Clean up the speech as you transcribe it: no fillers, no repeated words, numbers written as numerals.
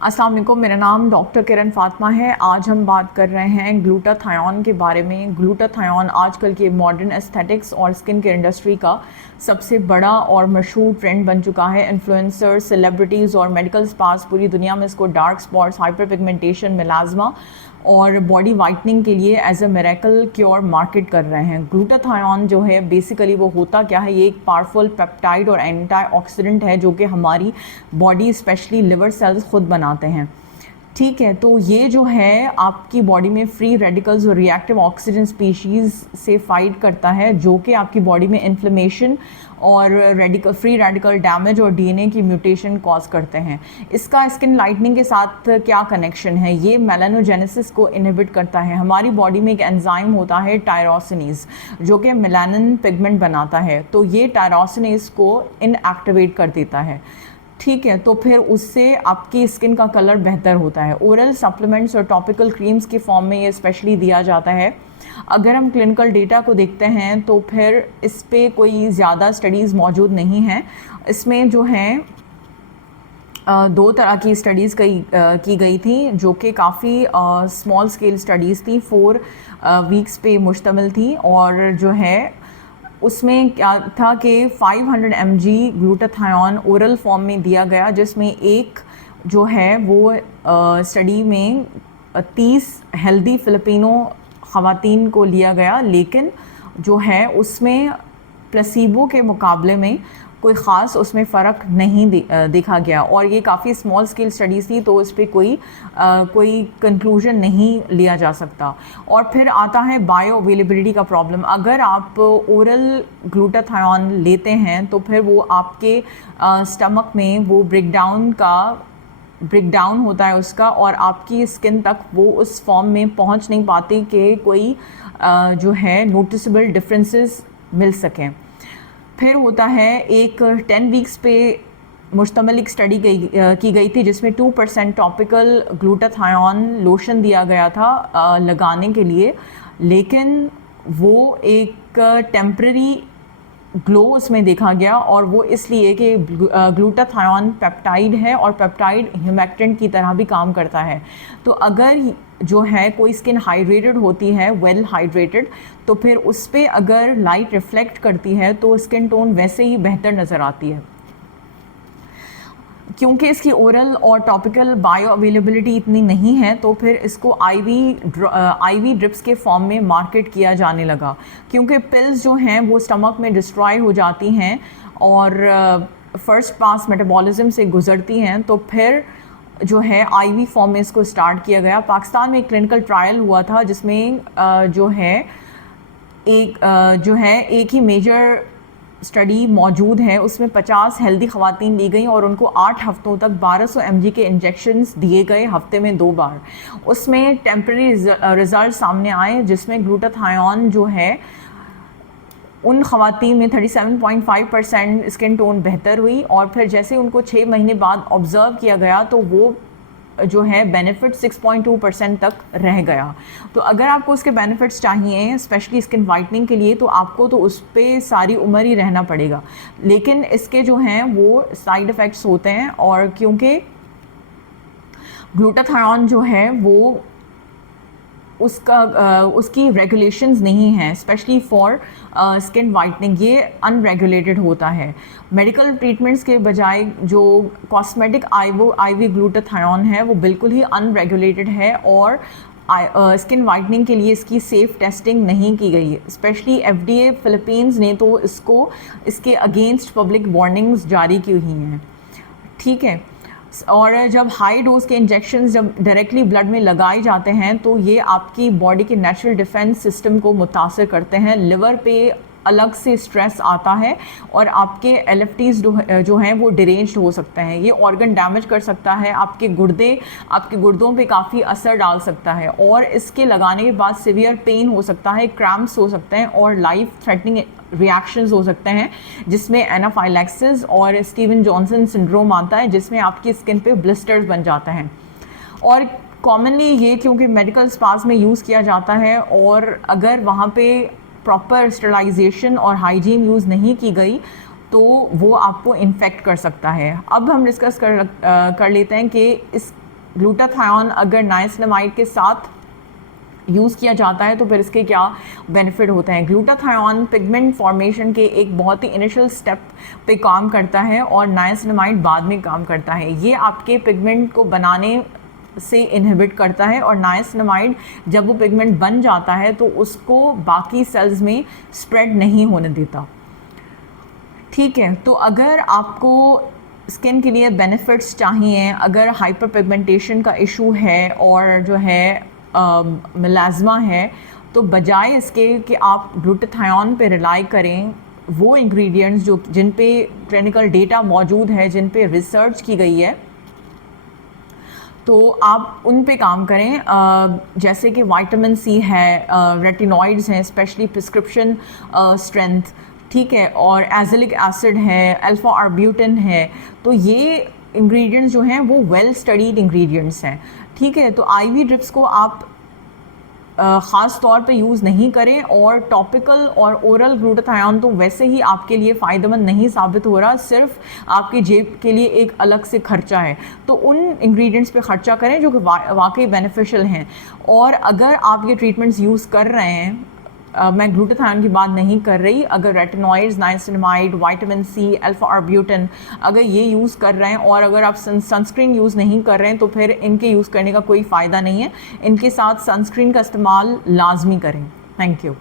अस्सलाम वालेकुम, मेरा नाम डॉक्टर किरण फातिमा है। आज हम बात कर रहे हैं ग्लूटाथायोन के बारे में। ग्लूटाथायोन आजकल के मॉडर्न एस्थेटिक्स और स्किन केयर इंडस्ट्री का सबसे बड़ा और मशहूर ट्रेंड बन चुका है। इन्फ्लुएंसर्स, सेलिब्रिटीज़ और मेडिकल स्पास पूरी दुनिया में इसको dark spots, hyperpigmentation, melasma और बॉडी वाइटनिंग के लिए as a miracle cure market कर रहे हैं। ग्लूटाथायोन जो है बेसिकली वो होता क्या है, ये एक पावरफुल पेप्टाइड और एंटीऑक्सीडेंट है जो कि हमारी बॉडी स्पेशली लिवर सेल्स खुद बनाते हैं। ठीक है, तो ये जो है आपकी बॉडी में फ्री रेडिकल्स और रिएक्टिव ऑक्सीजन स्पीशीज़ से फाइट करता है, जो कि आपकी बॉडी में इन्फ्लेमेशन और फ्री रेडिकल डैमेज और डीएनए की म्यूटेशन कॉज करते हैं। इसका स्किन लाइटनिंग के साथ क्या कनेक्शन है? ये मेलानोजेनेसिस को इनहिबिट करता है। हमारी बॉडी में एक एंजाइम होता है टायरोसिनेज, जो कि मेलानिन पिगमेंट बनाता है, तो ये टायरोसिनेज को इनएक्टिवेट कर देता है। ठीक है, तो फिर उससे आपकी स्किन का कलर बेहतर होता है। ओरल सप्लीमेंट्स और टॉपिकल क्रीम्स की फॉर्म में ये स्पेशली दिया जाता है। अगर हम क्लिनिकल डेटा को देखते हैं तो फिर इस पे कोई ज़्यादा स्टडीज़ मौजूद नहीं हैं। इसमें जो हैं दो तरह की स्टडीज़ की गई थी, जो कि काफ़ी स्मॉल स्केल स्टडीज़ थी, 4 वीक्स पे मुश्तमिल थी। और जो है उसमें क्या था कि 500 mg ग्लूटाथायोन ओरल फॉर्म में दिया गया, जिसमें एक जो है वो स्टडी में 30 हेल्दी फ़िलिपिनो ख़वातीन को लिया गया, लेकिन जो है उसमें प्लेसिबो के मुकाबले में कोई ख़ास उसमें फ़र्क नहीं देखा गया। और ये काफ़ी स्मॉल स्केल स्टडीज़ थी, तो उस पर कोई कंक्लूजन नहीं लिया जा सकता। और फिर आता है बायो अवेलेबिलिटी का प्रॉब्लम। अगर आप ओरल ग्लूटाथायोन लेते हैं तो फिर वो आपके स्टमक में वो ब्रेकडाउन होता है उसका, और आपकी स्किन तक वो उस फॉर्म में पहुंच नहीं पाती कि कोई जो है नोटिसेबल डिफरेंसेस मिल सकें। फिर होता है एक 10 वीक्स पे मुश्तमिल एक स्टडी की गई थी, जिसमें 2% टॉपिकल ग्लूटाथायोन लोशन दिया गया था लगाने के लिए, लेकिन वो एक टेम्पररी ग्लो उसमें देखा गया। और वो इसलिए कि ग्लूटाथायोन पेप्टाइड है और पेप्टाइड ह्यूमेक्टेंट की तरह भी काम करता है। तो अगर जो है कोई स्किन हाइड्रेटेड होती है, वेल हाइड्रेटेड, तो फिर उस पर अगर लाइट रिफ्लेक्ट करती है तो स्किन टोन वैसे ही बेहतर नज़र आती है। क्योंकि इसकी ओरल और टॉपिकल बायो अवेलेबिलिटी इतनी नहीं है, तो फिर इसको आईवी ड्रिप्स के फॉर्म में मार्केट किया जाने लगा। क्योंकि पिल्स जो हैं वो स्टमक में डिस्ट्रॉय हो जाती हैं और फर्स्ट पास मेटाबॉलिज्म से गुज़रती हैं, तो फिर जो है आईवी फॉर्म में इसको स्टार्ट किया गया। पाकिस्तान में एक क्लिनिकल ट्रायल हुआ था, जिसमें जो है एक ही मेजर स्टडी मौजूद है। उसमें 50 हेल्दी ख़वातीन ली गई और उनको 8 हफ्तों तक 1200 mg के इंजेक्शन्स दिए गए, हफ्ते में 2 बार। उसमें टेम्पररी रिज़ल्ट सामने आए, जिसमें ग्लूटाथायोन जो है उन ख़वातीन में 37.5% स्किन टोन बेहतर हुई। और फिर जैसे उनको 6 महीने बाद ऑब्ज़र्व किया गया तो वो जो है बेनिफिट 6.2% तक रह गया। तो अगर आपको उसके बेनिफिट्स चाहिए स्पेशली स्किन वाइटनिंग के लिए, तो आपको तो उस पर सारी उम्र ही रहना पड़ेगा। लेकिन इसके जो हैं वो साइड इफ़ेक्ट्स होते हैं, और क्योंकि ग्लूटाथायोन जो है वो उसकी रेगुलेशंस नहीं हैं, स्पेशली फॉर स्किन वाइटनिंग, ये अनरेगुलेटेड होता है। मेडिकल ट्रीटमेंट्स के बजाय जो कॉस्मेटिक आईवी ग्लूटाथायोन है वो बिल्कुल ही अनरेगुलेटेड है, और स्किन वाइटनिंग के लिए इसकी सेफ़ टेस्टिंग नहीं की गई है। स्पेशली FDA फ़िलीपींस ने तो इसके अगेंस्ट पब्लिक वार्निंग्स जारी की हुई हैं। ठीक है, और जब हाई डोज के इंजेक्शन्स जब डायरेक्टली ब्लड में लगाए जाते हैं तो ये आपकी बॉडी के नेचुरल डिफेंस सिस्टम को मुतासर करते हैं। लिवर पे अलग से स्ट्रेस आता है और आपके LFTs जो हैं वो डिरेंज्ड हो सकते हैं। ये ऑर्गन डैमेज कर सकता है, आपके गुर्दों पे काफ़ी असर डाल सकता है, और इसके लगाने के बाद सीवियर पेन हो सकता है, क्रैम्प्स हो सकते हैं और लाइफ थ्रेटनिंग रिएक्शंस हो सकते हैं, जिसमें एनाफाइलैक्सिस और स्टीवन जॉनसन सिंड्रोम आता है, जिसमें आपकी स्किन पे ब्लिस्टर्स बन जाते हैं। और कॉमनली ये क्योंकि मेडिकल स्पास में यूज़ किया जाता है, और अगर वहाँ पे प्रॉपर स्टरलाइजेशन और हाइजीन यूज़ नहीं की गई तो वो आपको इन्फेक्ट कर सकता है। अब हम डिस्कस कर लेते हैं कि ग्लूटाथायोन अगर नाइसिनामाइड के साथ यूज़ किया जाता है तो फिर इसके क्या बेनिफिट होते हैं। ग्लूटाथायोन पिगमेंट फॉर्मेशन के एक बहुत ही इनिशियल स्टेप पे काम करता है और नाइसिनामाइड बाद में काम करता है। ये आपके पिगमेंट को बनाने से इनहिबिट करता है और नाइसिनामाइड जब वो पिगमेंट बन जाता है तो उसको बाकी सेल्स में स्प्रेड नहीं होने देता। ठीक है, तो अगर आपको स्किन के लिए बेनिफिट्स चाहिए, अगर हाइपर पिगमेंटेशन का इशू है और जो है मेलाज़मा है, तो बजाय इसके कि आप ग्लूटाथायोन पे रिलाई करें, वो इंग्रेडिएंट्स जो जिन पे क्लिनिकल डेटा मौजूद है, जिन पे रिसर्च की गई है, तो आप उन पे काम करें। जैसे कि विटामिन सी है, रेटिनॉइड्स हैं, स्पेशली प्रिस्क्रिप्शन स्ट्रेंथ, ठीक है, और एजिलिक एसिड है, अल्फा आर्ब्यूटिन है। तो ये इंग्रेडिएंट्स जो हैं वो वेल स्टडीड इंग्रेडिएंट्स हैं। ठीक है, तो आईवी ड्रिप्स को आप ख़ास तौर पे यूज़ नहीं करें, और टॉपिकल और ओरल ग्लूटाथायोन तो वैसे ही आपके लिए फ़ायदेमंद नहीं साबित हो रहा, सिर्फ आपकी जेब के लिए एक अलग से खर्चा है। तो उन इंग्रेडिएंट्स पे ख़र्चा करें जो कि वाकई बेनिफिशियल हैं। और अगर आप ये ट्रीटमेंट्स यूज़ कर रहे हैं, मैं ग्लूटाथायोन की बात नहीं कर रही, अगर retinoids, niacinamide, vitamin C, alpha arbutin अगर ये यूज़ कर रहे हैं और अगर आप सनस्क्रीन यूज़ नहीं कर रहे हैं तो फिर इनके यूज़ करने का कोई फ़ायदा नहीं है। इनके साथ सनस्क्रीन का इस्तेमाल लाजमी करें। Thank you.